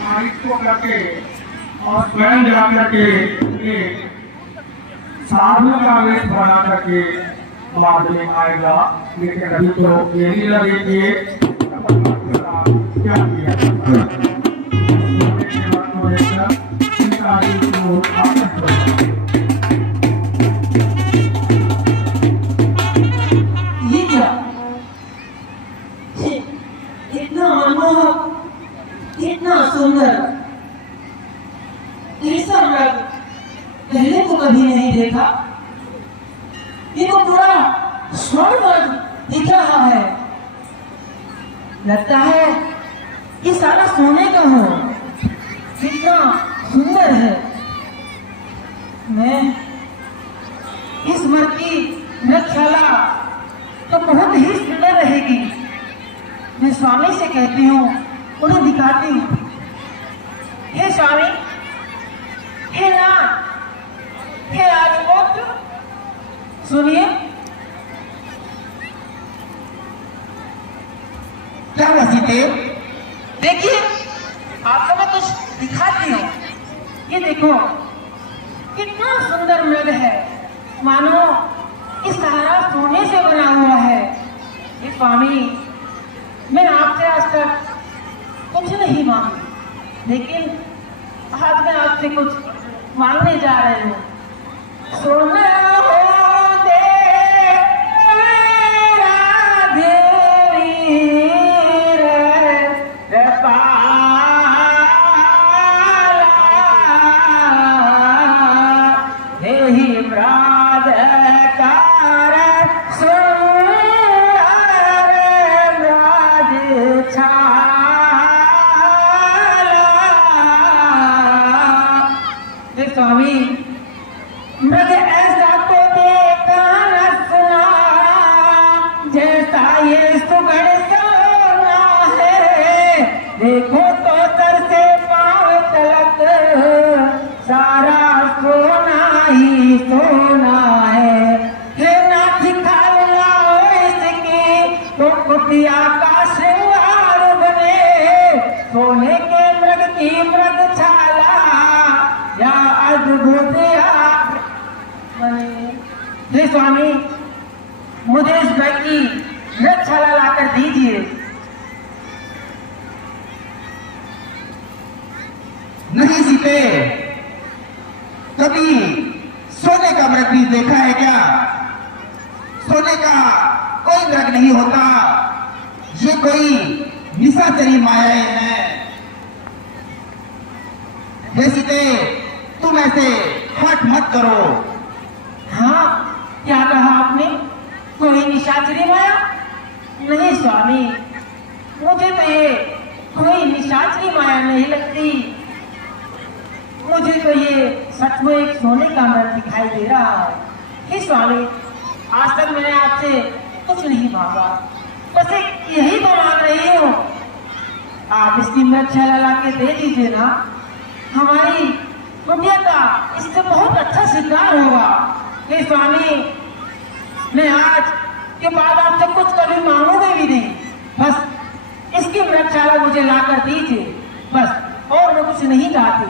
इसको करके और स्वयं जा करके ये साधु का वेश बना करके मार्ग में आएगा। लेकिन अभी तो ये लीला देखिए क्या किया ये क्या? इतना मनमोहक, इतना सुंदर, ऐसा मृग पहले तो कभी नहीं देखा। ये तो पूरा स्वर्ण मृग दिख रहा है। लगता है ये सारा सोने का हो। कितना सुंदर है। मैं इस मृग की नक्षाला तो बहुत ही सुंदर रहेगी। मैं स्वामी से कहती हूँ, उन्हें दिखाती हूँ। हे स्वामी, हे नाथ, हे आर्यपुत्र, सुनिए। क्या हुआ सीते? देखिए, आपको मैं कुछ दिखाती हूँ। ये देखो, कितना सुंदर मृग है। मानो ये सारा सोने से बना हुआ है। ये स्वामी, मैं आपसे आज तक कुछ नहीं मांगी, लेकिन आज मैं आपसे कुछ मांगने जा रही हूँ। सोना हो दे मेरा देवी रे पाला, देहि प्रातःकार सुंदर ब्रज छाला। हे स्वामी, मृग ऐसा तो देखा न सुना, जैसा ये सुगढ़ सोना है। देखो तो सर से पांव तलक सारा सोना ही सोना है। हे नाथ खा लाओ इसकी तो कुटिया का श्रृंगार बने। सोने के मृग की मृग छाला या अद्भुत हे स्वामी, मुझे इस मृग की मृगशाला लाकर दीजिए। नहीं सीते, कभी सोने का मृग भी देखा है क्या? सोने का कोई मृग नहीं होता। ये कोई निशाचरी मायाएं हैं। हे सीते, तुम ऐसे हट मत करो। हाँ, क्या कहा आपने? कोई निशाचरी माया? नहीं स्वामी, मुझे तो ये कोई निशाचरी माया नहीं लगती। मुझे तो ये सच में एक सोने का मृग दिखाई दे रहा है। हे स्वामी, आज तक मैंने आपसे कुछ नहीं मांगा, बस एक यही तो मांग रही हूँ। आप इसकी मृगशाला ला के दे दीजिए ना। हमारी कुटिया का इससे बहुत अच्छा श्रृंगार होगा। हे स्वामी, मैं आज के बाद आपसे कुछ कभी मांगूंगी भी नहीं। बस इसकी मृगशाला मुझे लाकर दीजिए, बस, और मैं कुछ नहीं चाहती।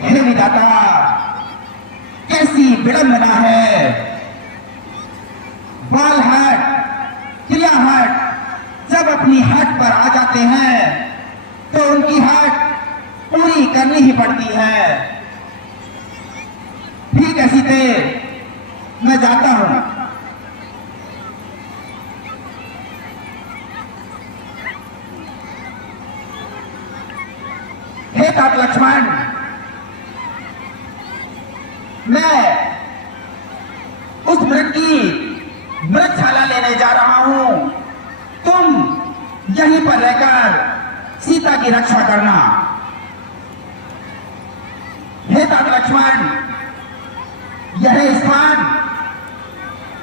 हे विधाता, कैसी विडंबना है। बालहट, क्रियाहट जब अपनी हट पर आ जाते हैं तो उनकी हट पूरी करनी ही पड़ती है। ठीक है सीते, मैं जाता हूं। हे तात लक्ष्मण, मैं उस मृग की मृगशाला लेने जा रहा हूं। तुम यहीं पर रहकर सीता की रक्षा करना। हे तात लक्ष्मण, यह स्थान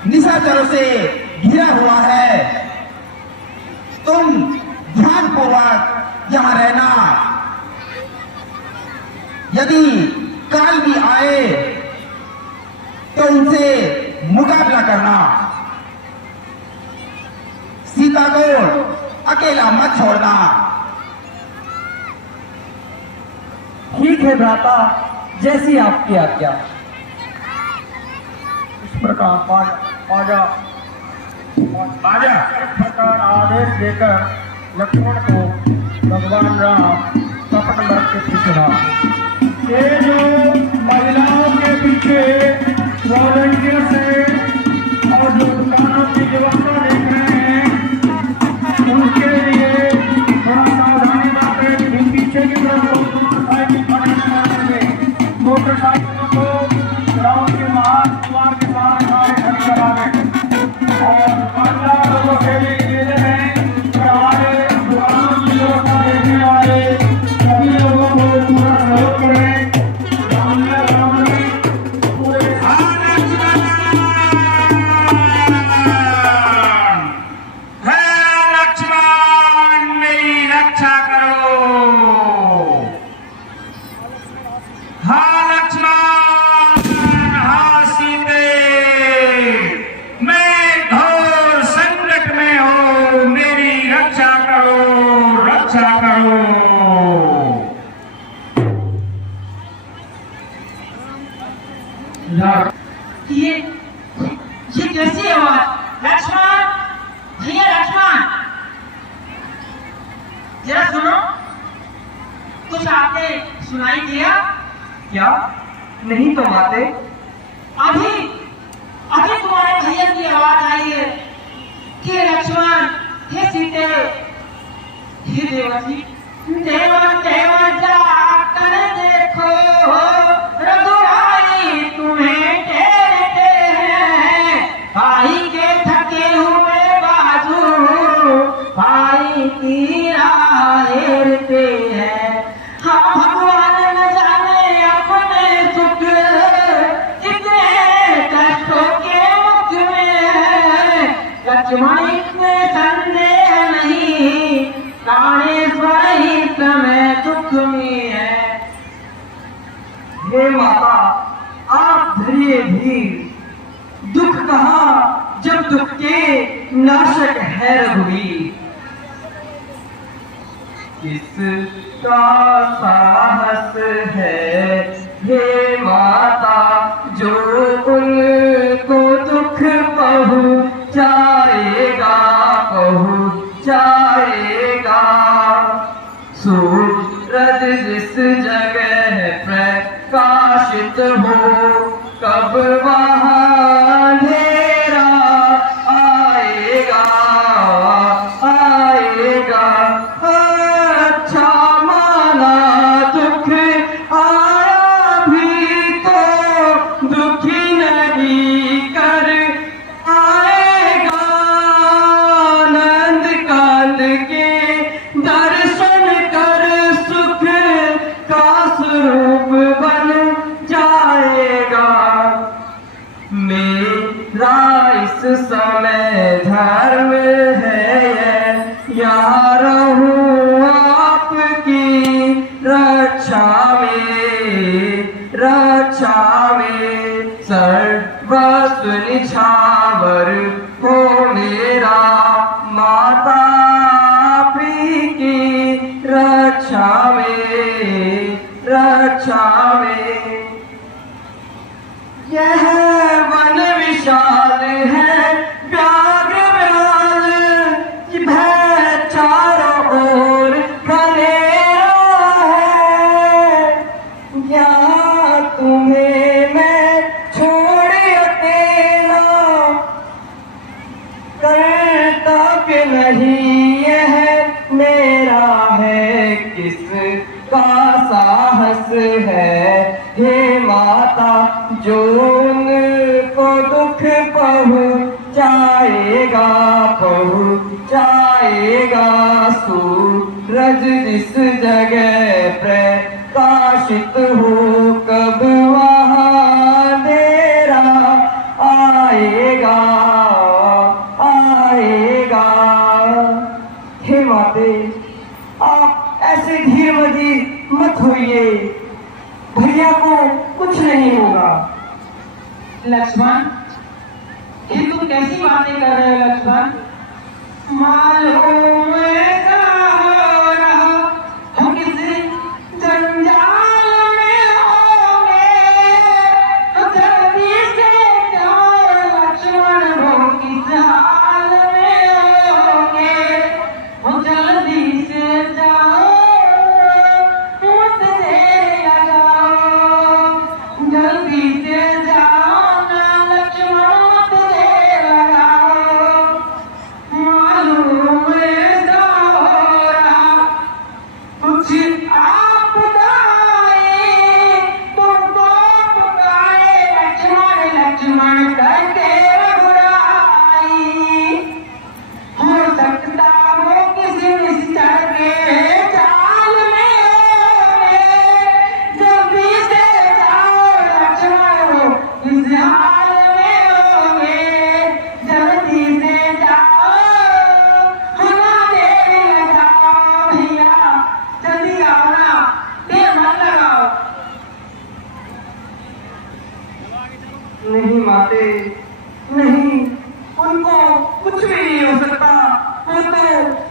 निशाचरों से घिरा हुआ है। तुम ध्यानपूर्वक यहां रहना। यदि काल भी आए तो उनसे मुकाबला करना। सीता को अकेला मत छोड़ना। ठीक है भ्राता, जैसी आपकी आज्ञा। इस प्रकार आजा इस प्रकार आदेश देकर लक्ष्मण को भगवान राम कपट मृग के पीछे भाग। ये जो महिलाओं के पीछे वॉलंटियर से और जो दुकानों की व्यवस्था देख रहे हैं उनके लिए थोड़ा सावधानी बरतें कि पीछे की तरफ मोटरसाइकिल खड़े न करेंगे। मोटरसाइकिलों को ग्राउंड के बाहर द्वार के साथ सारे खड़ी करा दें और महिला लोगों के लिए निवेदन है कि हमारे दुकानों की व्यवस्था देखने वाले सभी लोगों को पूरा सहयोग करें। पूरे लक्ष्मण मेरी रक्षा करो। हाँ लक्ष्मण, हाँ सीते, मैं घोर संकट में हूँ, मेरी रक्षा करो, रक्षा करो। ये कैसी आवाज? लक्ष्मण, भैया लक्ष्मण, जरा सुनो। कुछ आपने सुनाई दिया? क्या? नहीं तो माते। अभी अभी तुम्हारे भैया की आवाज आई है कि लक्ष्मण, हे सीते, हे देवती, देवा जाकर देखो, रघुराई तुम्हें टेरते हैं। भाई के थके हुए बाजू भाई की राह हेरते हैं। हाँ भगवान न जाने अपने सुख कितने कष्टों के मुख में है। लक्ष्मण इतने संदेह नहीं, प्राणेश्वर ही समय दुख में है। हे माता, आप धरिए धीर। दुख कहा जब दुख के नाशक है रघुवीर। किसका साहस है हे माता, जो उनको दुख पहुँचाएगा पहुँचाएगा। सूरज जिस जगह प्रकाशित हो, कब वहाँ अंधेरा आएगा आएगा। अच्छा माना दुख आया भी तो दुखी नहीं कर आएगा। आनंद कांद के दर्शन कर सुख का स्वरूप बन जाएगा। मेरा इस समय धर्म है या रहूं आपकी रक्षा में सर्वस्व निछावर हो मेरा। माता आपकी रक्षा में। यह वन विशाल है व्याघ्र व्याल, भय चारों ओर घनेरा है। यहाँ तुम्हें मैं छोड़ अकेला कर्तव्य नहीं यह मेरा है। किसका साहस है हे माता, जो उनको दुख पहुँचाएगा पहुँचाएगा। सूरज जिस जगह प्रकाशित हो, कब वहाँ अंधेरा आएगा आएगा। हे माते, आप ऐसे धीरमती मत होइए, भैया को कुछ नहीं होगा। लक्ष्मण, ये तुम कैसी बातें कर रहे हो लक्ष्मण? मालूम है माते, नहीं, उनको कुछ भी नहीं हो सकता। वो तो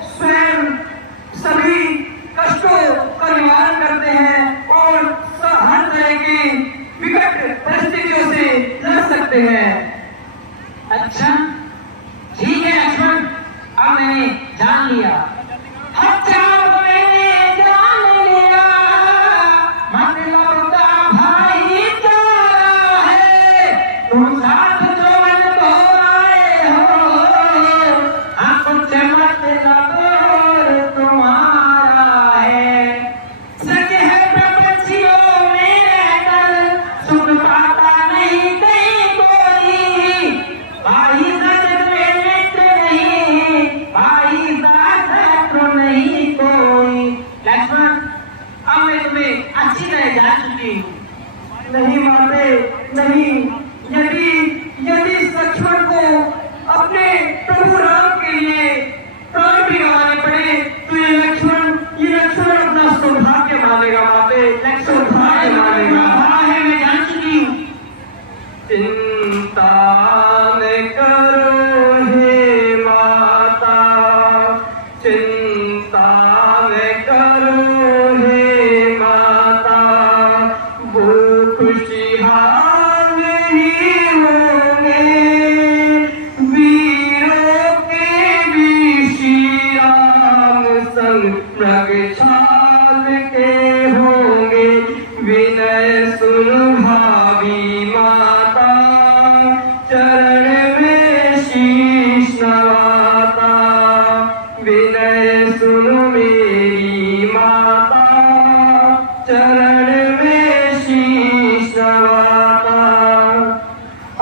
स्वयं सभी कष्टों का निवारण करते हैं और हर तरह की विकट परिस्थितियों से लड़ सकते हैं। अच्छा, ठीक है लक्ष्मण, अब मैंने जान लिया। अच्छा, मैंने जान लिया, मतलब का भाईचारा है। तुम साथ जो मन को आए हो, हाँ कुछ मतलब तुम्हारा है। सच है प्रपंचियों में रहकर सुख पाता नहीं कहीं कोई। भाई सच में मित्र नहीं, भाई शत्रु नहीं कोई। लक्ष्मण, अब मैं तुम्हें अच्छी तरह जान चुकी हूँ। नहीं माते, नहीं, यदि लक्ष्मण को अपने प्रभु राम के लिए प्राण भी गंवाने पड़े तो ये लक्ष्मण अपना सौभाग्य मानेगा माते, सौभाग्य मानेगा। है, मैं जान चुकी हूँ। चिंता न करो हे माता, चिंता न करो हे माता, वो खुशहाल ही होंगे, वीरों के भी श्री राम संग मृगछाल के होंगे। विनय सुन भावी माता, चरण में शीश नवाता। विनय सुन मेरी माता, चरण में शीश नवाता।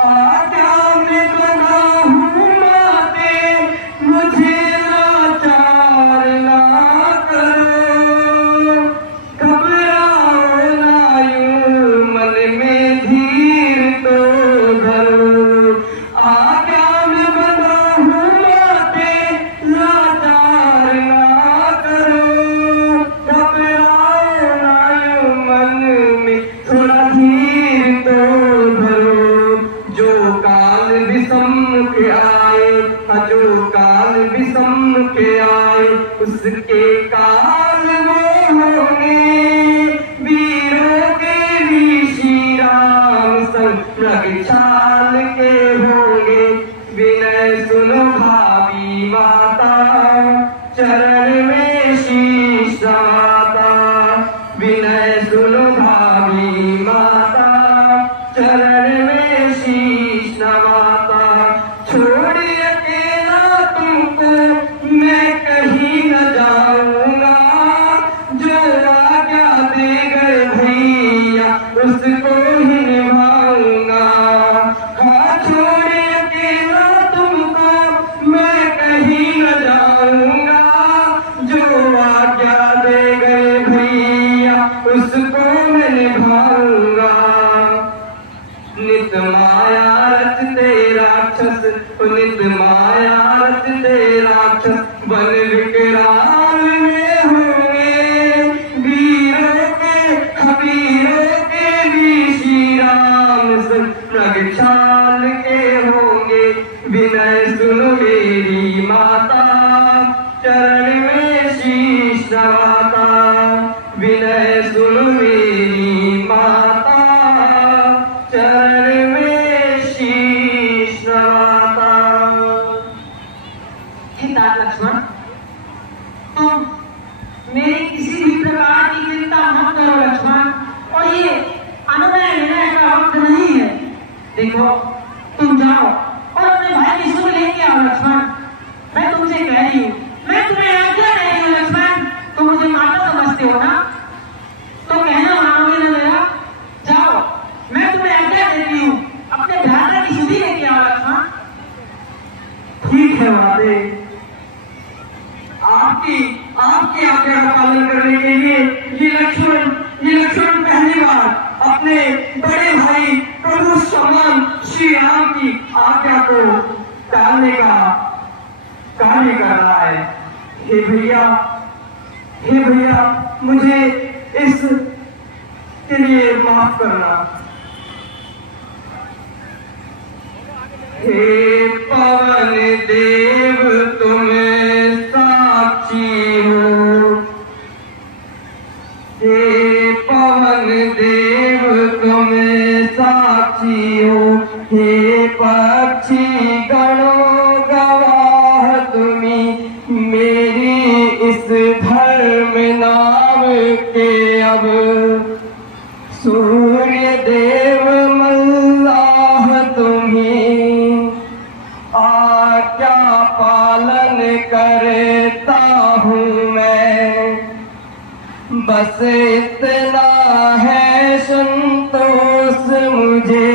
आज्ञा में बना हूँ माते, मुझे लाचार ना करो। घबराओ ना यूं, मन में धीर तो धरो। आज्ञा में बना हूँ माते, लाचार ना करो। घबराओ ना यूं, मन में थोड़ा धीर तो धरो। जो काल विषम के आए, जो काल विषम के आए, उसके काल वो होंगे। वीरों के भी श्री राम संग मृगछाल के होंगे। विनय सुनो भावी माता, चरण में शीश नवाता। विनय सुनो भावी माता, चरण में शीश नवाता। छोड़ अकेला तुमको मैं कहीं न जाऊंगा, जो आज्ञा दे गए भैया उसको ही निभाऊंगा। हाँ, छोड़ अकेला तुमको मैं कहीं न जाऊंगा, जो आज्ञा दे गए भैया उसको मैं निभाऊंगा। नित माया रचते राक्षस, नित माया रचते राक्षस, वन विकराल में होंगे। वीरों के भी श्री राम संग मृगछाल के होंगे। विनय सुनो मेरी माता, चरण में शीश नवाता। विनय सुनो मेरी माता, चरण में शीश नवाता। हे तात लक्ष्मण, तुम मेरी किसी भी प्रकार की चिंता मत करो लक्ष्मण, और ये अनुनय विनय का वक्त नहीं है। देखो, तुम जाओ और अपने भाई की सुध लेके आओ लक्ष्मण। मैं तुमसे कह रही हूँ, मैं तुम्हें आज्ञा दे रही हूँ लक्ष्मण। तुम मुझे माता समझते हो ना, तो कहना मानोगे ना मेरा। जाओ, मैं तुम्हें आज्ञा देती हूँ, अपने भ्राता की सुधि लेके आओ लक्ष्मण। ठीक है माते, आपकी आज्ञा का पालन करने के लिए ये लक्ष्मण पहली बार अपने बड़े भाई प्रभु समान श्री राम की आज्ञा को टालने का कार्य कर रहा है। हे भैया, मुझे इस के लिए माफ करना। हे पवन देव तुम साक्षी हो, हे पवन देव तुम साक्षी हो, हे पक्षी गणों गवाह तुम्ही मेरी इस धर्म नाम के। अब सूर्य देव मल्लाह तुम्ही आज्ञा पालन करता हूँ मैं, बस इतना है संतोष मुझे,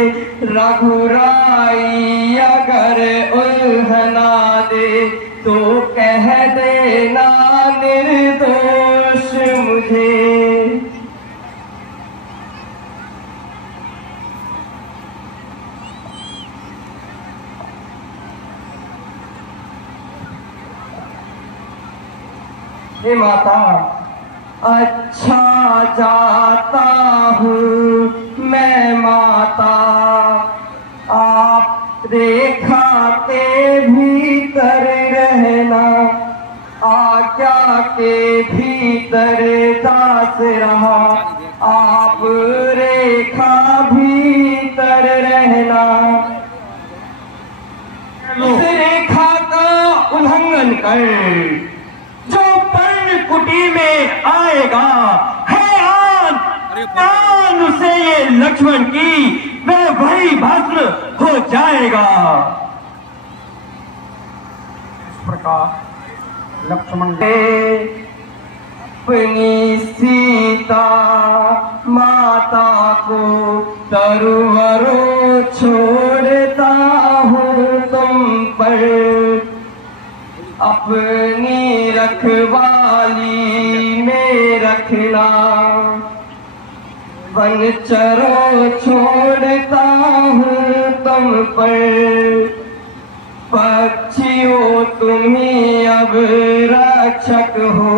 रघुराई अगर उल्हना दे तो कह देना निर्दोष मुझे। हे माता, अच्छा जाता हूँ मैं माता, आप रेखा के भीतर रहना, आज्ञा के भीतर दास रहा, आप रेखा भीतर रहना। इस रेखा का उल्लंघन कर जो पर्ण कुटी में आएगा, है आन उसे ये लक्ष्मण की, वह वही भस्म हो जाएगा। इस प्रकार लक्ष्मण अपनी सीता माता को तरुवरों छोड़ता हूँ तुम पर, अपनी रखवाली में रखना, वनचरों छोड़ता हूँ तुम पर, पक्षियों तुम्ही अब रक्षक हो,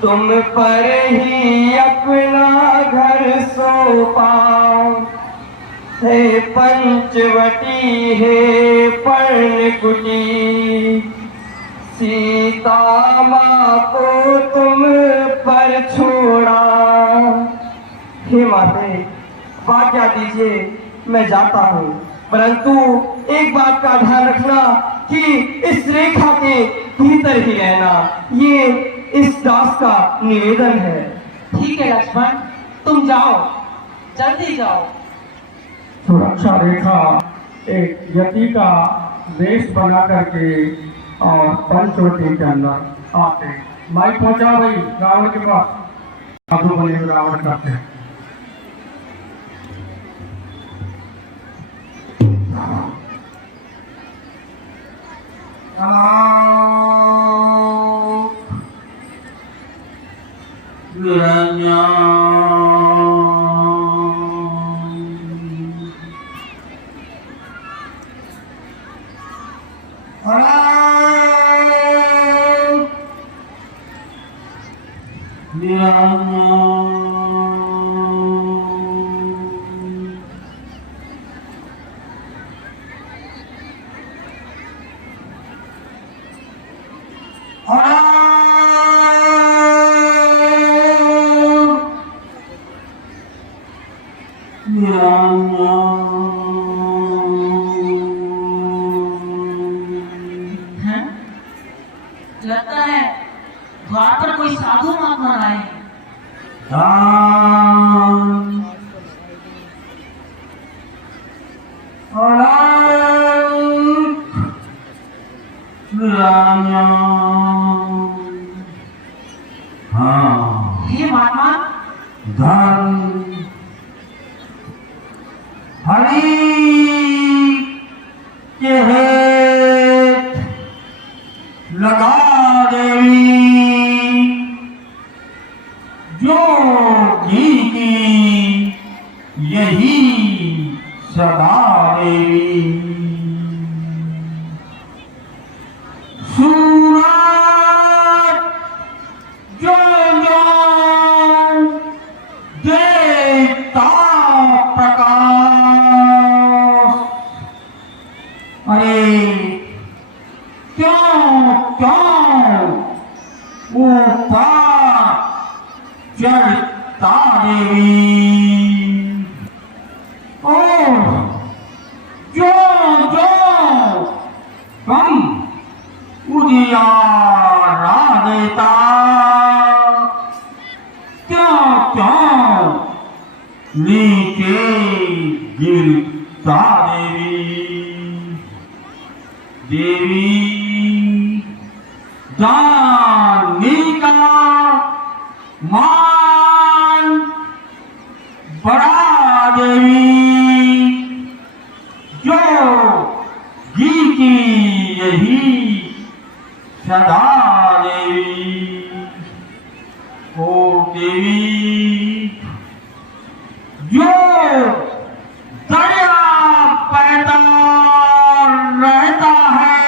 तुम पर ही अपना घर सौंपा। हे पंचवटी हे पर्णकुटी, सीता माँ को तुम पर छोड़ा। हे माते, आज्ञा दीजिए मैं जाता हूँ, परंतु एक बात का ध्यान रखना कि इस रेखा के भीतर ही रहना, ये इस दास का निवेदन है। ठीक है लक्ष्मण, तुम जाओ, जल्दी जाओ। सुरक्षा रेखा एक यति का वेश बना करके और पंचवटी के अंदर आते। माइक पहुंचा भाई रावण के पास, साधु बने हुए रावण करते हैं। हैं? लगता है द्वार पर कोई साधु महात्मा आए। हे महात्मा, धन हरि के हेत लगा देवी, जो की यही सदा देवी। सूरज जो देता प्रकाश, क्यों ऊपर चढ़ता देवी और जो जो कम उजियारा देता क्यों क्यों नीचे गिरता देवी जानी का मान बड़ा देवी जो घी की यही सदा देवी ओ देवी जो दरिया पैदा रहता है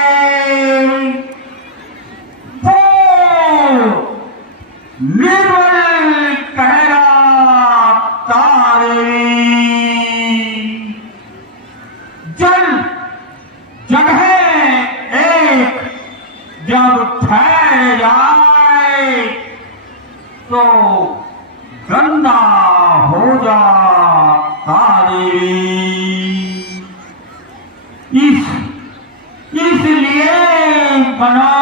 वो निर्मल कहलाता देवी जल जगह एक जब ठहर जाए तो गंदा हो जाता देवी इसलिए बनो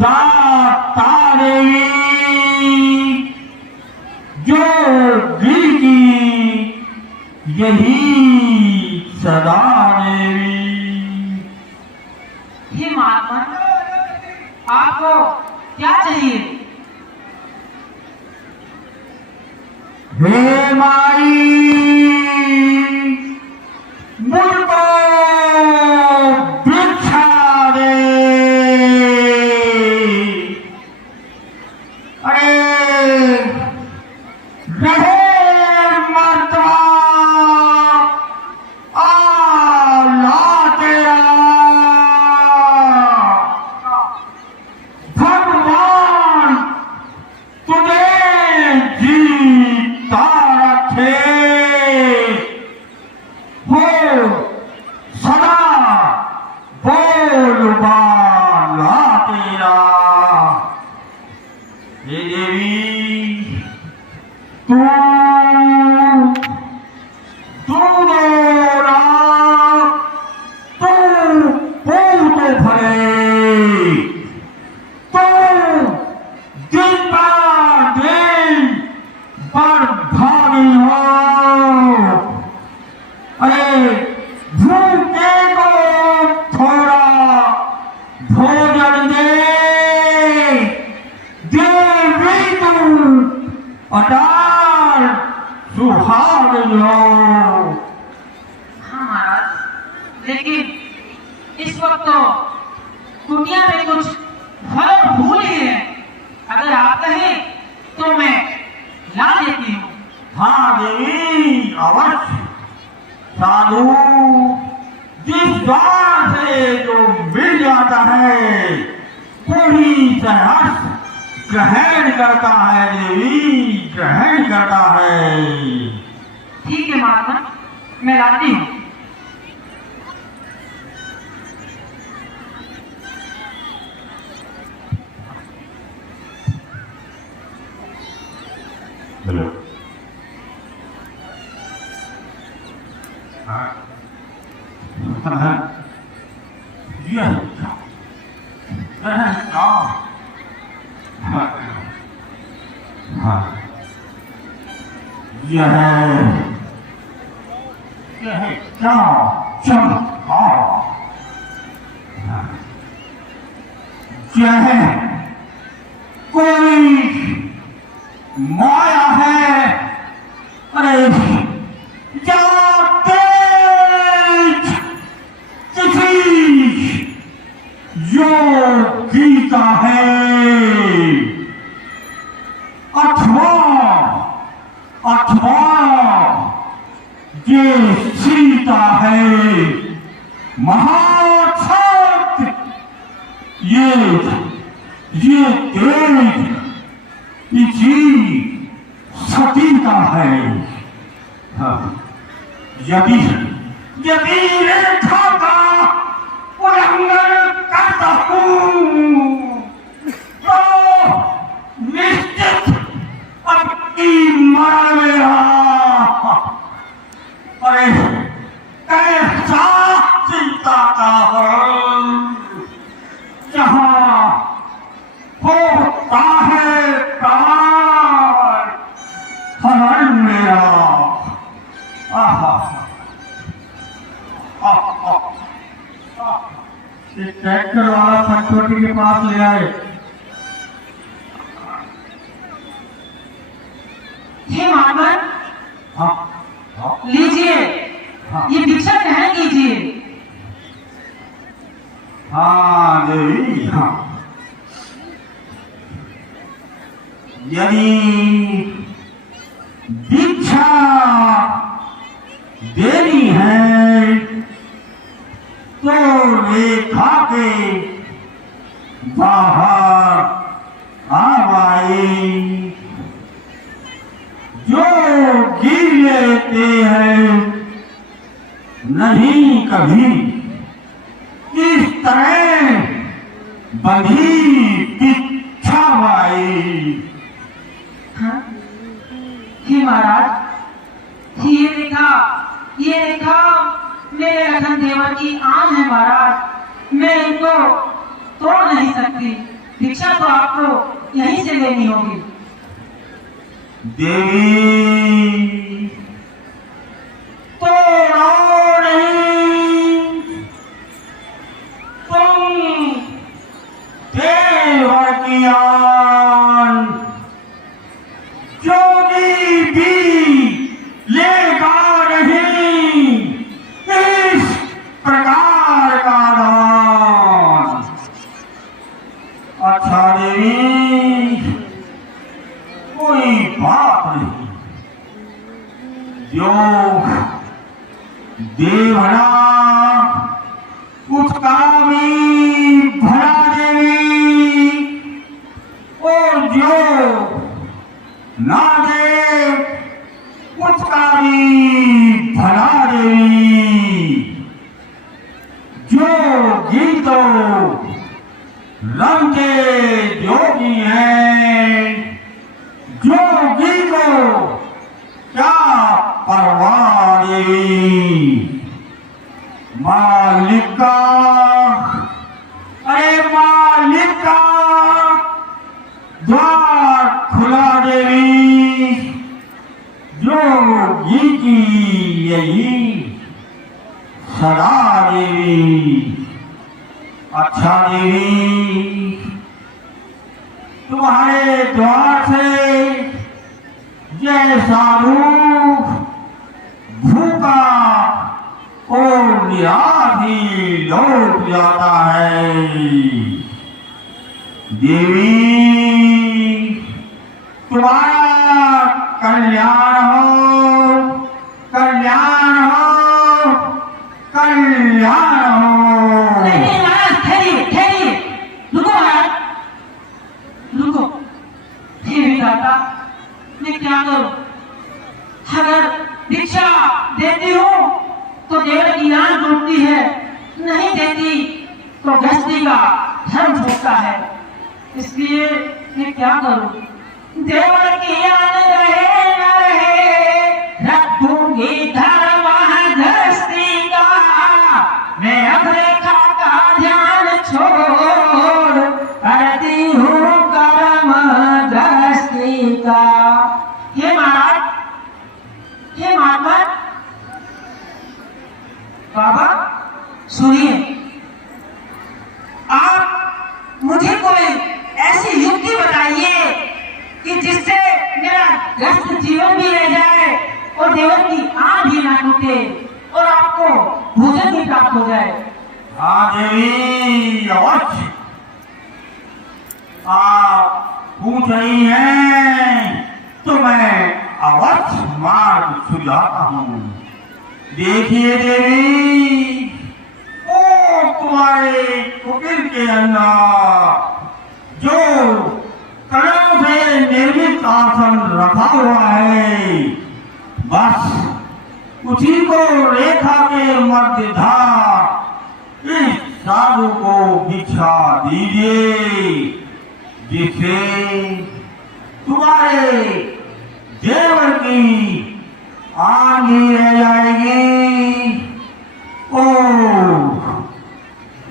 जाता देवी जो गिर की यही सदा देवी। हे महात्मा, आपको क्या चाहिए? हे माई मुझको भिक्षा दे। अरे रहे मर्तबा आला तेरा भगवान तुझे जीता रखे हो सदा बोलबाला तेरा। हे देवी तू दोरा तू पूत भरे तू दिन पर भारी हो। अरे भूखे को थोड़ा भोजन दे देवी तू अटार सुहागन हो। हाँ महाराज, लेकिन इस वक्त तो दुनिया में कुछ फल फूल ही है। अगर आप कहें तो मैं ला देती हूँ। हाँ देवी अवश्य। साधु जिस द्वार से जो मिल जाता है वही सहर्ष ग्रहण करता है देवी, ग्रहण करता है। ठीक है महात्मा, मैं लाती हूँ। हेलो हाँ यह क्या हाँ यह क्या चमत्कार यह कोई माया है। अरे जाते किसी योगी का है अथवा अथवा ये सीता है महासत्य ये तेज इसी सती का है। हाँ, यदि रेखा का उल्लंघन छोटी के पास ले आए। हे महात्मन, हाँ हाँ लीजिए, हाँ। ये भिक्षा ग्रहण कीजिए। हाँ देवी, हाँ यदि दीक्षा देनी है तो रेखा के बाहर आवाई, जो गिर लेते हैं नहीं कभी इस तरह बंधी दीक्षा माई। हाँ? हे महाराज, ये रेखा मेरे लखन देवर की आन है महाराज, मैं इनको तोड़ नहीं सकती। भिक्षा तो आपको यहीं से लेनी होगी। देवी तोड़ो नहीं, तुम देवर की आन जोगी भी लेगा नहीं इस प्रकार का दान। अच्छा देवी, कोई बात नहीं, जो देवना उसका भी भला देवी, और जो ना दे उसका भी भला देवी। जो गीतो रंग के जोगी हैं, जोगी को क्या परवाह देवी। मालिका, अरे मालिका, द्वार खुला देवी, जोगी की यही सदा देवी। अच्छा देवी, तुम्हारे द्वार से यह साधु भूखा और निराश ही लौट जाता है। देवी, तुम्हारा कल्याण हो, कल्याण हो, कल्याण हो। नहीं महाराज, ठहरिए ठहरिए, रुको महाराज, रुको। हे विधाता, मैं क्या करूं? अगर भिक्षा देती हूँ तो देवर की आन टूटती है, नहीं देती तो गृहस्थी का धर्म छूटता है। इसलिए मैं क्या करूं? देवर की आन रहे न रहे, रखूंगी धर्म गृहस्थी का। मैं अब रेखा का ध्यान छोड़ करती हूँ कर्म गृहस्थी का। हे महाराज, हे महात्मा, बाबा सुनिए, आप मुझे कोई ऐसी युक्ति बताइए कि जिससे मेरा ग्रस्त जीवन भी रह जाए और देवर की आन भी ना टूटे और आपको भोजन भी प्राप्त हो जाए। हाँ देवी, अवश्य। आप पूछ रही हैं तो मैं अवश्य मार्ग सुझाता हूँ। देखिए देवी, वो तुम्हारे कुटीर के अंदर जो कड़ों से निर्मित आसन रखा हुआ है, बस उसी को रेखा के मध्यधार इस साधु को भिक्षा दीजिए, जिससे तुम्हारे देवर की आंधी रह जाएगी और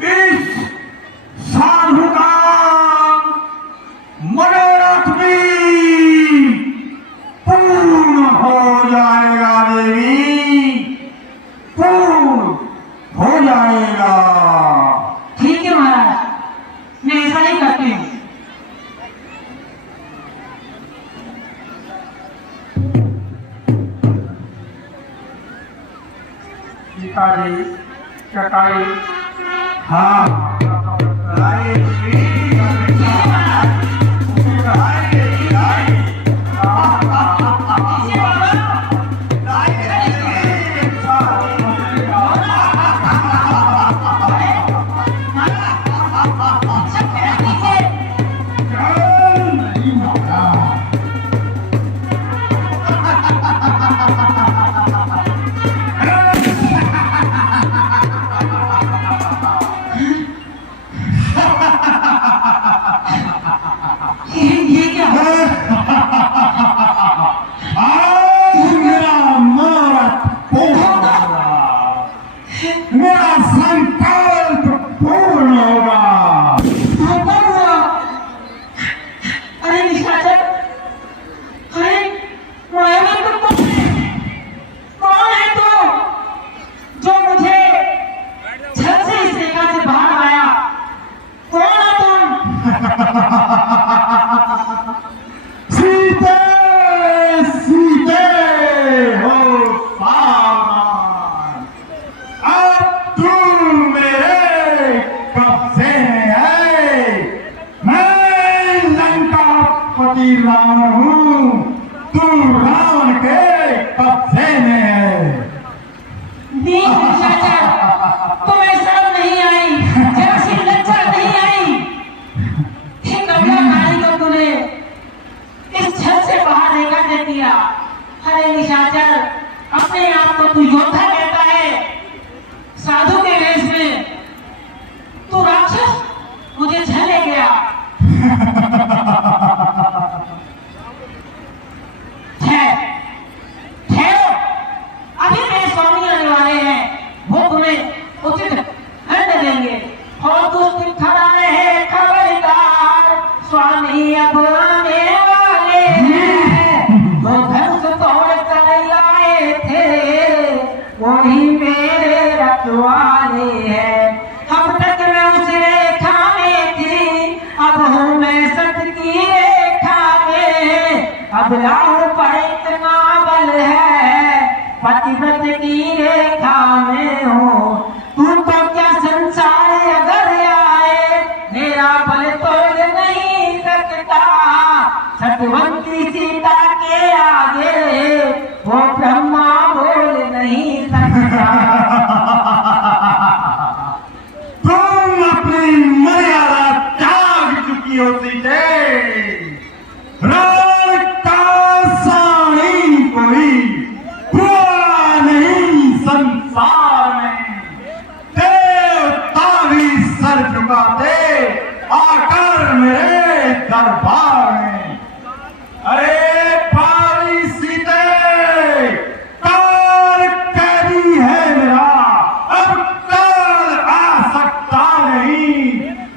इस साधु का मनोरथ भी पूर्ण हो जाएगा देवी, पूर्ण हो जाएगा। ठीक है महाराज, सीता जी चटाई हाँ ये क्या आज मेरा मौत पूर्ण होगा, मेरा संकल्प पूर्ण होगा। कौन हुआ? अरे निशाचर, अरे माया तो कौन है? कौन है तू जो मुझे छत से इस रेखा से बाहर लाया? कौन है तुम? सीते सीते हो सावधान, अब तू मेरे कब्जे में है। मैं लंकापति रावण हूँ, तू रावण के कब्जे में है। देख निशाचर, तुम्हें शर्म नहीं आई, जरा सी लज्जा नहीं आई? हे कमला नारी को तूने इस छत से बाहर लेकर दे दिया। अरे निशाचर, अपने आप को तू योद्धा कहता है, साधु के वेश में तू राक्षस मुझे छह ले गया। ठहरो, अभी मेरे स्वामी आने वाले हैं, वो तुम्हें उचित दंड देंगे। और तू उसकी खड़ा रहे खबरदार, स्वामी अब आने वाले हैं। जो धनुष तोड़ कर लाए थे वही मेरे रखवाले हैं। अब तक मैं उस रेखा में थी, अब हूँ मैं सत्य की रेखा में। अब लाहौर पर इतना बल है, पतिव्रत की रेखा में हूँ। तू तो क्या संसार अगर आए, मेरा बल तोड़ नहीं सकता। सत्यवंती सीता के आगे वो ब्रह्मा बोल नहीं सकता। तुम अपनी मर्यादा त्याग चुकी हो सीते। रावण का साई कोई हुआ नहीं संसार में। देवता भी सर झुकाते आकर मेरे दरबार में। अरे भाई सीते, काल कैदी है मेरा, अब काल आ सकता नहीं।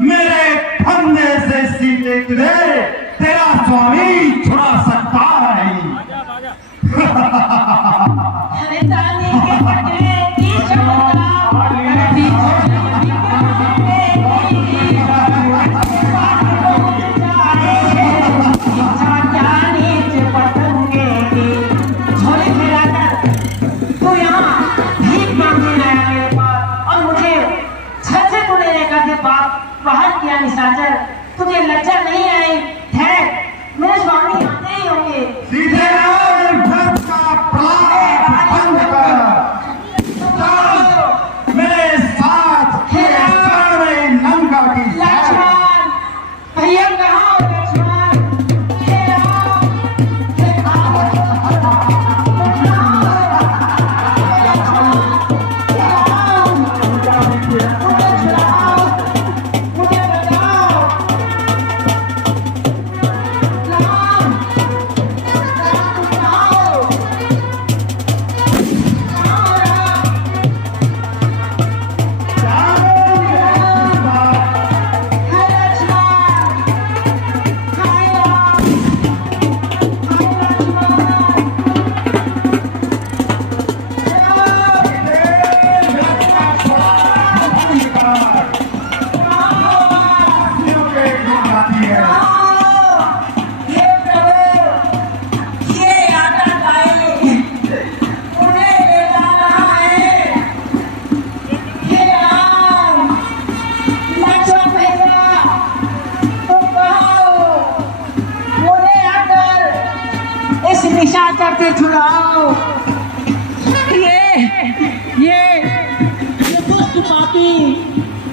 मेरे फंदे से सीते तुझे तेरा स्वामी छुड़ा सकता नहीं। अरे ताने के पटरे की क्षमता, कभी बाहर किया। निशाचर, तुझे लज्जा नहीं आई? है मेरे स्वामी आते ही होंगे। सीधे भक्त का प्रलाप बंद कर, चल मेरे साथ लंका की लक्ष्मण, भैया कहाँ हो लक्ष्मण? हे राम, हे राम, ये दुष्ट पापी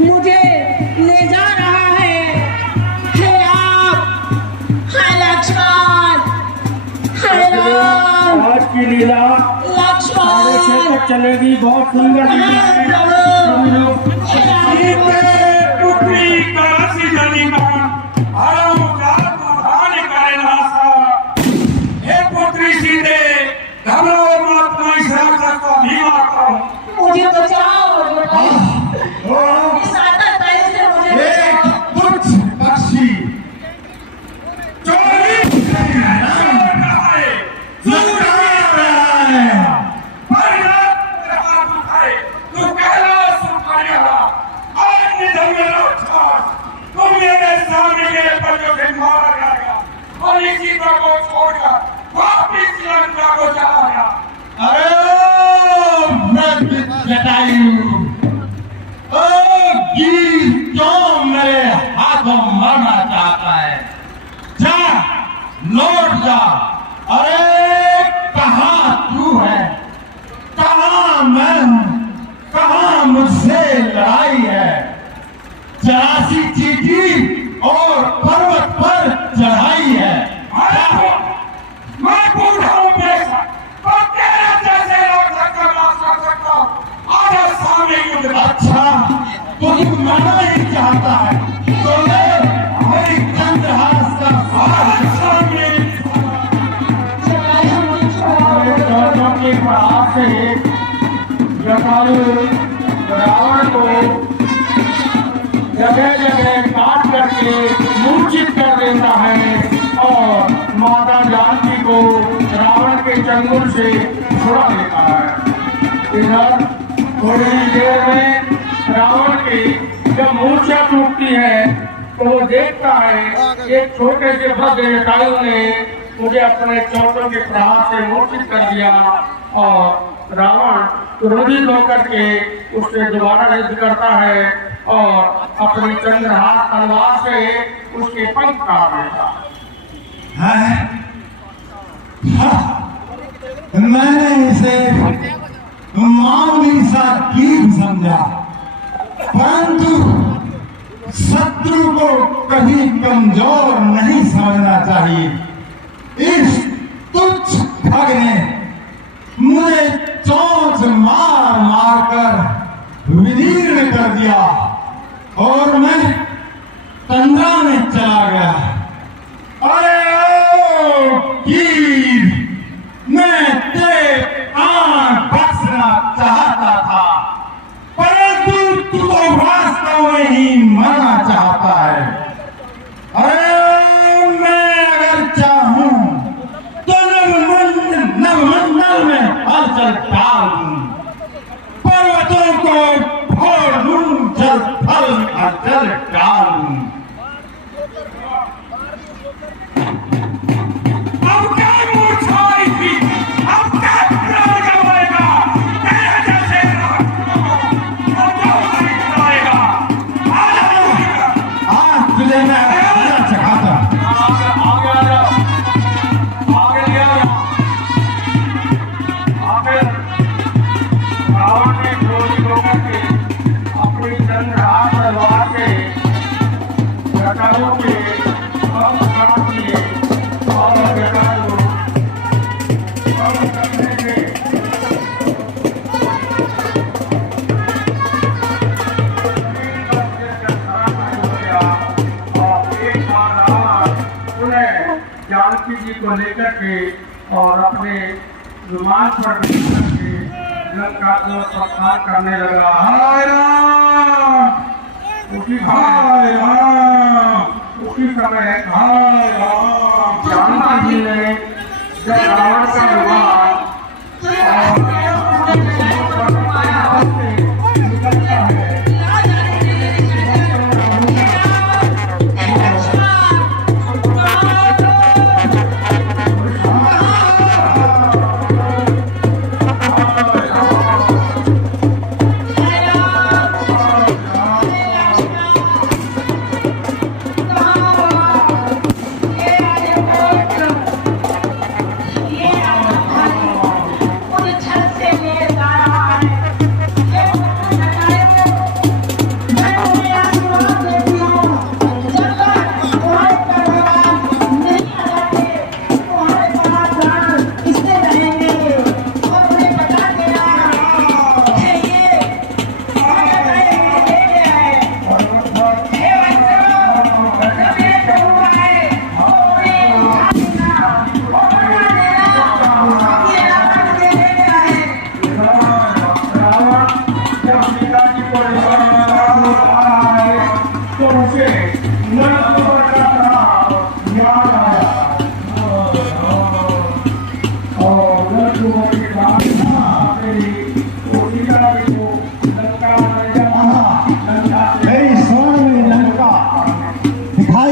मुझे ले जा रहा है। हे आप, हे लक्ष्मण, हे राम, आज की लीला लक्ष्मण, चलेगी, बहुत सुंदर लीला है। पुत्री काशी जनिका आयो जात उधार करेला सा। हे पुत्री सीते घबराओ मत, मैं साक्षात को भीमा को। मुझे बचाओ, इस आतंक से मुझे एक बचाओ। तुच्छ पक्षी चोरी कहा है, लुटा रहा है। परिणाम तेरे हाथ उठाए, तू कैलाश उठाएगा। आज निधन में राक्षस, तुम मेरे सामने के बच्चों से मारा जाएगा और इसी पर को छोड़कर वापिस लंका को चलाया। अरे जटायु, ओ गिर क्यों मेरे हाथों मरना चाहता है? जा, लौट जा। अरे कहाँ तू है, कहाँ मैं हूँ, कहाँ मुझसे लड़ाई है? 84 चीटी और पर्वत पर चढ़ाई है। मैं बूढ़ा हूँ बेशक, पर तेरे जैसे राक्षस का नाश कर सकता हूँ। आजा सामने युद्ध कर। अच्छा, तो तू मरना ही चाहता है तो ले मेरी चंद्रहास का आज सामने दोनों के प्रहार से जटायु रावण को जगह जगह काट करके मूर्छित कर देता है और माता जानकी को रावण के चंगुल से छुड़ा लेता है। इधर थोड़ी देर में रावण की जब मूर्छा टूटती है तो वो देखता है एक छोटे से भद्र जटायु ने मुझे अपने चौकों के प्रहार से मूर्छित कर दिया और रावण क्रोधित होकर के उससे दोबारा युद्ध करता है और अपनी चंद्रहास तलवार से उसके पंख काट देता है। मैंने इसे मामूली सा कील समझा, परंतु शत्रु को कभी कमजोर नहीं समझना चाहिए। इस तुच्छ ठग ने मुझे चोंच मार मार कर विदीर्ण कर दिया और मैं तंद्रा में चला गया। अरे ओ कीर, मैं तेरे कान बख्शना चाहता था, परंतु तू तो वास्तव में ही मरना चाहता है। अरे मैं अगर चाहूं तो नवमंडल में हलचल डाल दूं, पर्वतों को फोड़ दूं, जल थल अचल डाल दूं। अब क्या मूर्छा आई थी, अब क्या प्राण गवाएगा? तेरे जैसे राक्षसों को अब जो नहीं कराएगा। आज तुझे मैं अच्छा चखाता। रावण ने क्रोधित होकर के अपनी चंद्रहास तलवार से जटायु के पंख काट दिए और जटायु पंख कटने से हो गया और एक बार रावण पुनः जानकी जी को लेकर के और अपने विमान पर बैठ करके लंका को संहार करने लगा। हाय राम, उसी समय जानकी जी ने जब रावण का विमान निकलता है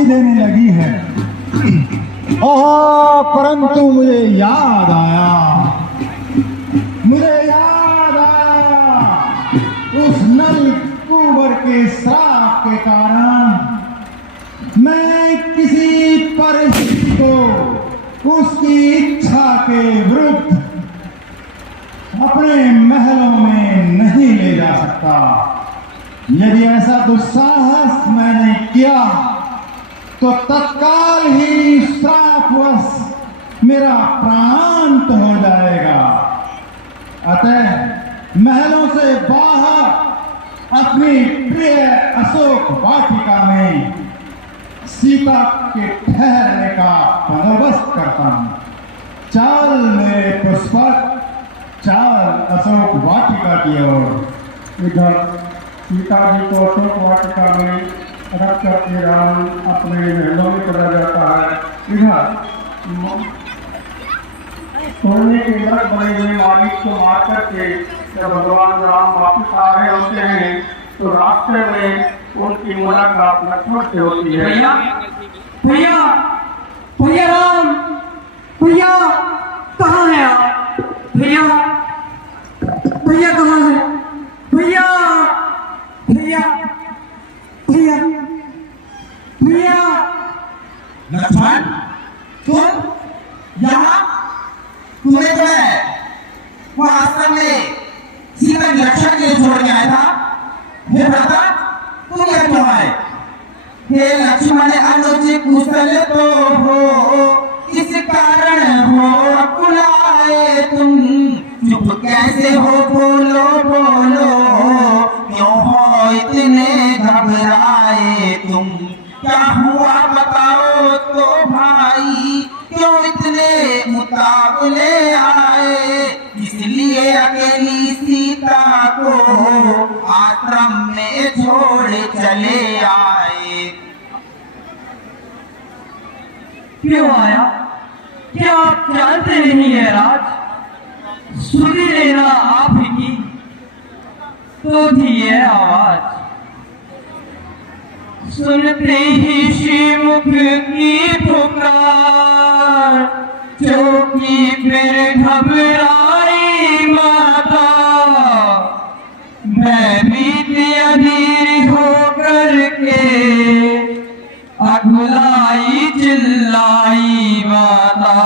देने लगी है। ओह, परंतु मुझे याद आया उस नल कुंवर के श्राप के कारण मैं किसी परिस्थिति को उसकी इच्छा के विरुद्ध अपने महलों में नहीं ले जा सकता। यदि ऐसा दुस्साहस मैंने किया तो तत्काल ही श्रापवश मेरा प्राणांत हो जाएगा। अतः महलों से बाहर अपनी प्रिय अशोक वाटिका में सीता के ठहरने का बंदोबस्त करता हूं। चल मेरे पुष्पक, चल अशोक वाटिका की ओर। इधर सीता जी को अशोक वाटिका में रख करके राम अपने महलों में चला जाता है। इधर सोने के मृग बने हुए मालिक को मार करके जब भगवान राम वापस आ रहे होते हैं तो रास्ते में उनकी मुलाकात लक्ष्मण से होती है। भैया भैया भैया राम, भैया कहाँ है आप? भैया भैया कहाँ है? भैया भैया भैया भैया। लक्ष्मण, तुम यहाँ? तुम्हें तो मैं वह आश्रम में सीता की रक्षा के लिए छोड़ के आया था। हे भ्राता, तुम यहाँ क्यों आए? हे लक्ष्मण अनुज कुशल तो हो, किस कारण हो बुलाए तुम? चुप कैसे हो, बोलो बोलो, क्यों हो इतने घबराए तुम? क्या हुआ बताओ तो भाई, क्यों इतने मुताबले आए? इसलिए अकेली सीता को आश्रम में छोड़ चले आए। क्यों आया? क्या आप जानते नहीं है राज? सुनी लेना आप ही की तो थी ये आवाज। सुनते ही श्रीमुख की पुकार, चौकी फिर घबराई माता। मैं बीती अधीर होकर के अघुलाई चिल्लाई माता।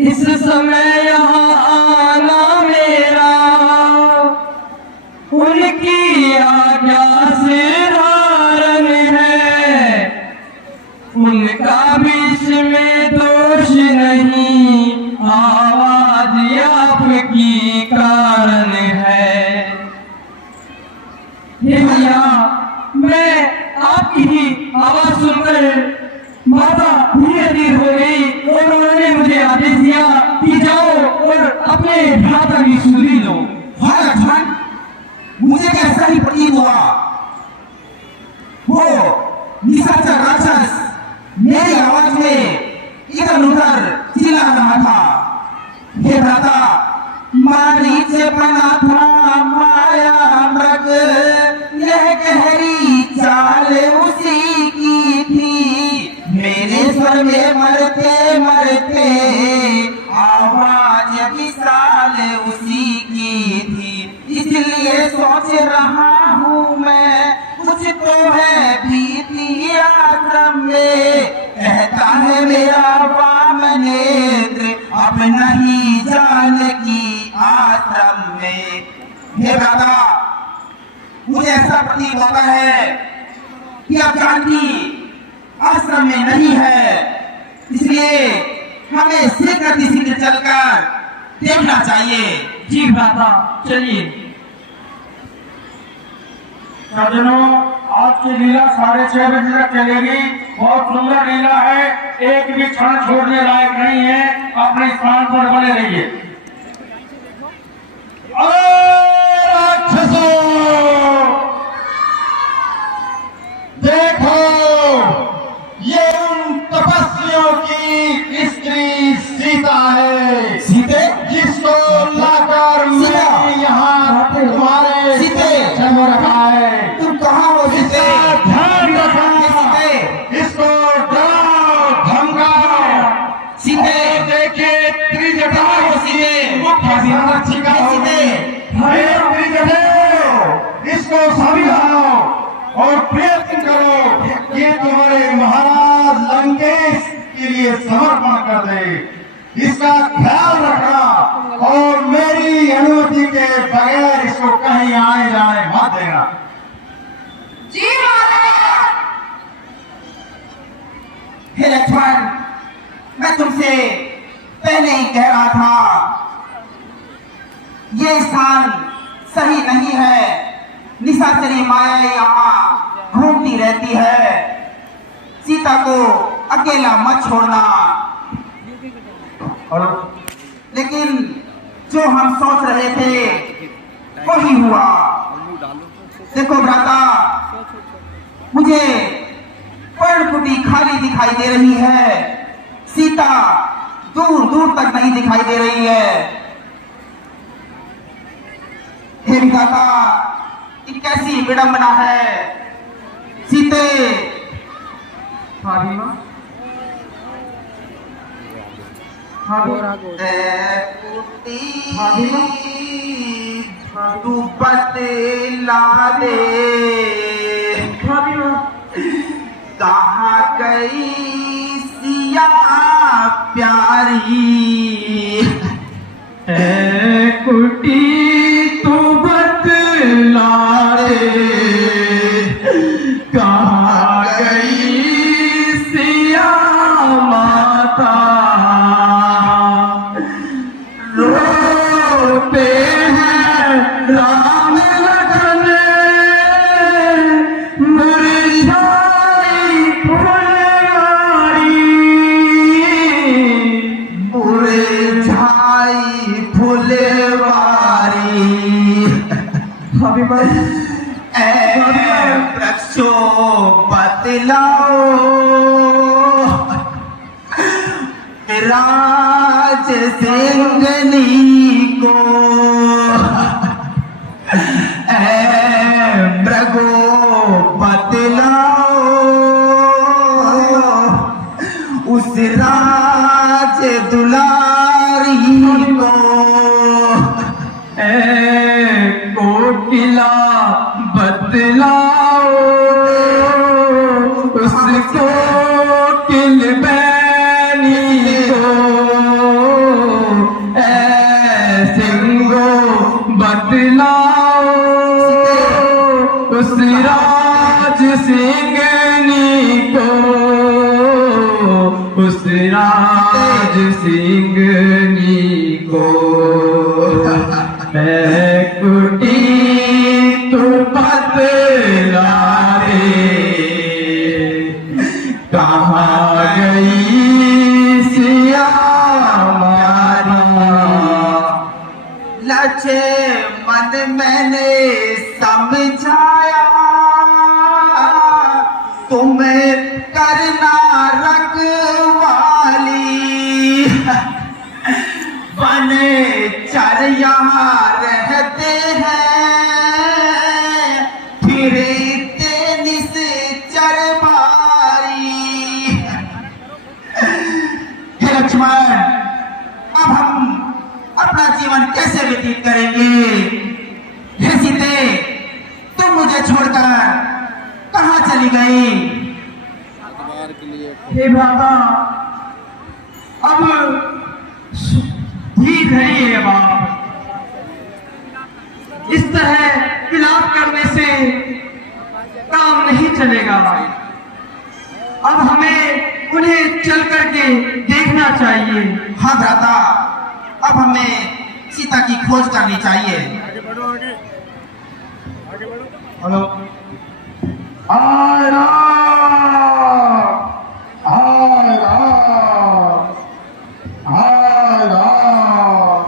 इस समय यहाँ आना मेरा उनकी आज्ञा से धारण है। उनका बीच में दोष नहीं, आवाज आपकी कारण है। हे भैया, मैं आपकी ही आवाज सुनकर माता धीरे धीरे हो गई और उन्होंने मुझे आदेश दिया कि जाओ और अपने भ्राता की सुधि लो। हाँ लक्ष्मण, मुझे कैसा ही प्रतीत हुआ। वो निशाचर राक्षस मेरी आवाज में इधर उधर चिल्ला रहा था। हे भ्राता, मारीच बना था माया मृग, यह गहरी चाल उसी की थी। मेरे स्वर में मरते मरते आवाज विशाल उसी की थी। इसलिए सोच रहा हूँ मैं, कुछ तो है भीति आश्रम में। कहता है मेरा वाम नेत्र, अब नहीं जानकी आश्रम में। हे भ्राता, मुझे ऐसा प्रतीत होता है कि अब जानकी आश्रम में नहीं है। इसलिए हमें शीघ्र चलकर देखना चाहिए। जी भ्राता, चलिए। सज्जनों, आज की लीला 6:30 बजे तक चलेगी। बहुत सुंदर लीला है, एक भी क्षण छोड़ने लायक नहीं है। अपने स्थान पर बने रहिए। राक्षसों, देखो, ये उन तपस्वियों की स्त्री सीता है। सीते? जिसको लाकर मैंने यहाँ तुम्हारे सीते? जन्म रखा है। तुम कहाँ हो सीते? ध्यान रखना। सीते? लिए समर्पण कर दे। इसका ख्याल रखना और मेरी अनुमति के बगैर इसको कहीं आने जाने मत देना। जी महाराज। हे लक्ष्मण, मैं तुमसे पहले ही कह रहा था, ये स्थान सही नहीं है। निशाचरी माया यहाँ घूमती रहती है। सीता को अकेला मत छोड़ना। लेकिन जो हम सोच रहे थे वही हुआ। देखो भ्राता, मुझे पर्णकुटी खाली दिखाई दे रही है। सीता दूर दूर तक नहीं दिखाई दे रही है। हे विधाता, ये कैसी विडंबना है। सीते तू बतला दे, कहाँ गई सिया प्यारी। कुटी तू बतला दे, कहाँ गई सिया माता। रोते हैं राम लखन, मुरझाई फुलवारी। मुरझाई फुलवारी। वृक्षो बतलाओ राज सिंगनी को। मृगो बतलाओ उस राज दुलारी को। कोकिला बतलाओ उसको किलबैनी को। सिंगो बतलाओ उस राज सिंगनी को। उस राज सिंगनी को। कुटी तू बतला दे, कहाँ गई सिया मारी। लक्ष्मण मैंने समझाया, तुम्हें करना रखवाली। वनचर यहाँ रहते हैं, फिरते निश्चर भारी। हे लक्ष्मण, अब हम अपना जीवन कैसे व्यतीत करेंगे। हे सीते, तुम मुझे छोड़कर कहाँ चली गई। हे भ्राता, अब ठीक है बाप। इस तरह विलाप करने से काम नहीं चलेगा। अब हमें उन्हें चल करके देखना चाहिए। हाँ भ्राता, अब हमें सीता की खोज करनी चाहिए। हेलो, आय राम, आय राम, आय राम,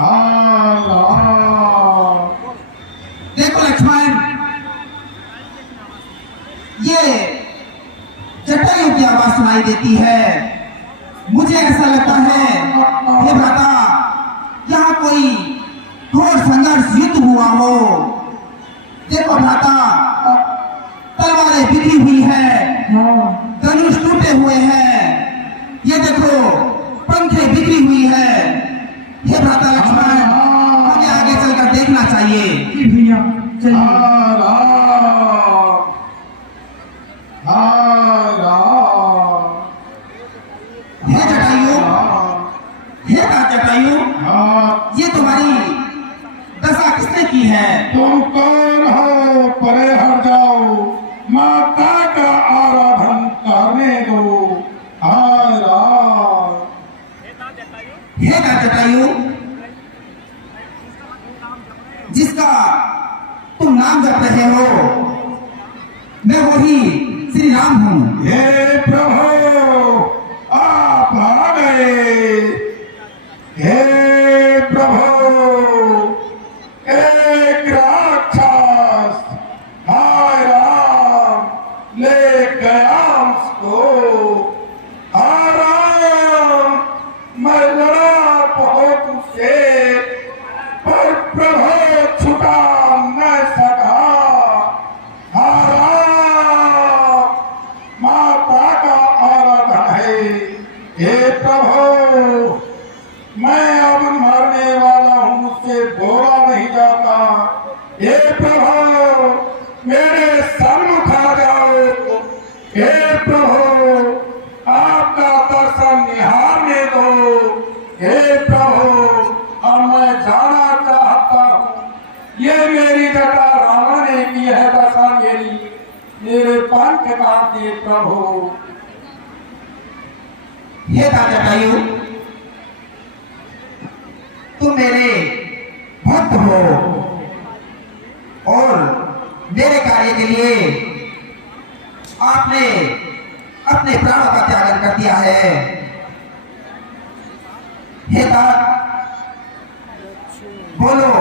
आय राम। देखो लक्ष्मण, ये जटायु की आवाज सुनाई देती है। मुझे ऐसा लगता है हे भ्राता, यहाँ कोई घोर संघर्ष युद्ध हुआ हो। देखो भ्राता, तलवारें बिखरी हुई है, धनुष टूटे हुए हैं। ये देखो, पंखे बिखरी हुई है। हे भ्राता लक्ष्मण, हमें आगे चलकर देखना चाहिए। भैया चलिए। आय राम, आय राम। श्री राम हूँ। हे प्रभु आप आ गए। हे प्रभु एक राक्षस हाय राम ले गया उसको। हाय राम मैं लड़ा बहुत उससे पर प्रभु छुटा न सका। हाय राम माता का आराधन है। हे प्रभु मैं अब मरने वाला हूँ मुझसे बोला नहीं जाता। हे प्रभु मेरे सन्मुख आ जाओ। हे प्रभु आपका दर्शन निहारने दो। हे प्रभु अब मैं जाना चाहता हूँ। ये मेरी जटा रावण ने की है दशा मेरे पंख काट दे प्रभु। हे जटायु तुम मेरे भक्त हो और मेरे कार्य के लिए आपने अपने प्राणों का त्याग कर दिया है। हे तात बोलो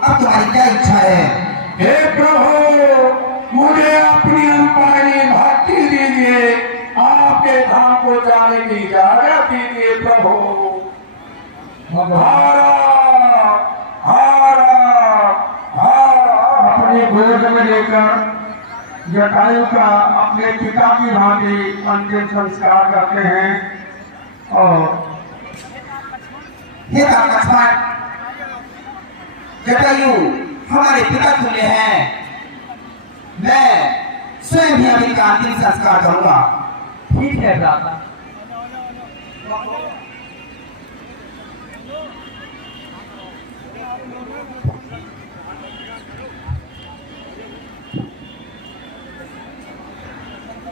अब तुम्हारी क्या इच्छा है? हे प्रभु मुझे अपनी अंपारी भक्ति दीजिए। आपके धाम को जाने की इजाजत दीजिए प्रभु। हारा हारा हारा अपने गोद में लेकर जटायु का अपने पिता की भांति अंतिम संस्कार करते हैं। और हे लक्ष्मण जटायु हमारे पिता तुल्य हैं। मैं स्वयं ही अभी का अंतिम संस्कार करूंगा। ठीक है दादा।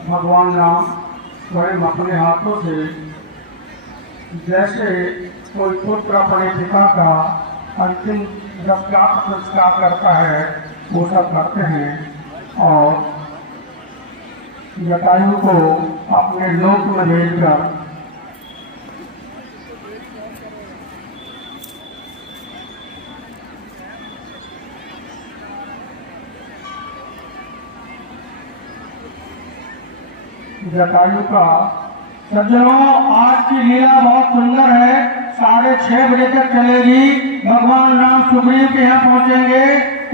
भगवान राम स्वयं अपने हाथों से जैसे कोई पुत्र अपने पिता का अंतिम जब संस्कार करता है वो सब करते हैं और जटायु को अपने लोक में भेजकर जटायु का सज्जनों आज की लीला बहुत सुंदर है। 6:30 बजे तक चलेगी। भगवान राम सुग्रीव के यहाँ पहुँचेंगे।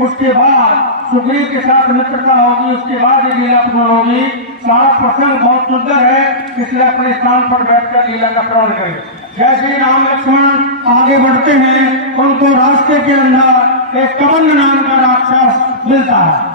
उसके बाद सुग्रीव के साथ मित्रता होगी। उसके बाद ये लीला पूर्ण होगी। सारा प्रसंग बहुत सुंदर है इसलिए अपने स्थान पर बैठकर लीला का श्रवण करें। जैसे राम लक्ष्मण आगे बढ़ते हैं उनको रास्ते के अंदर एक कबंध नाम का राक्षस मिलता है।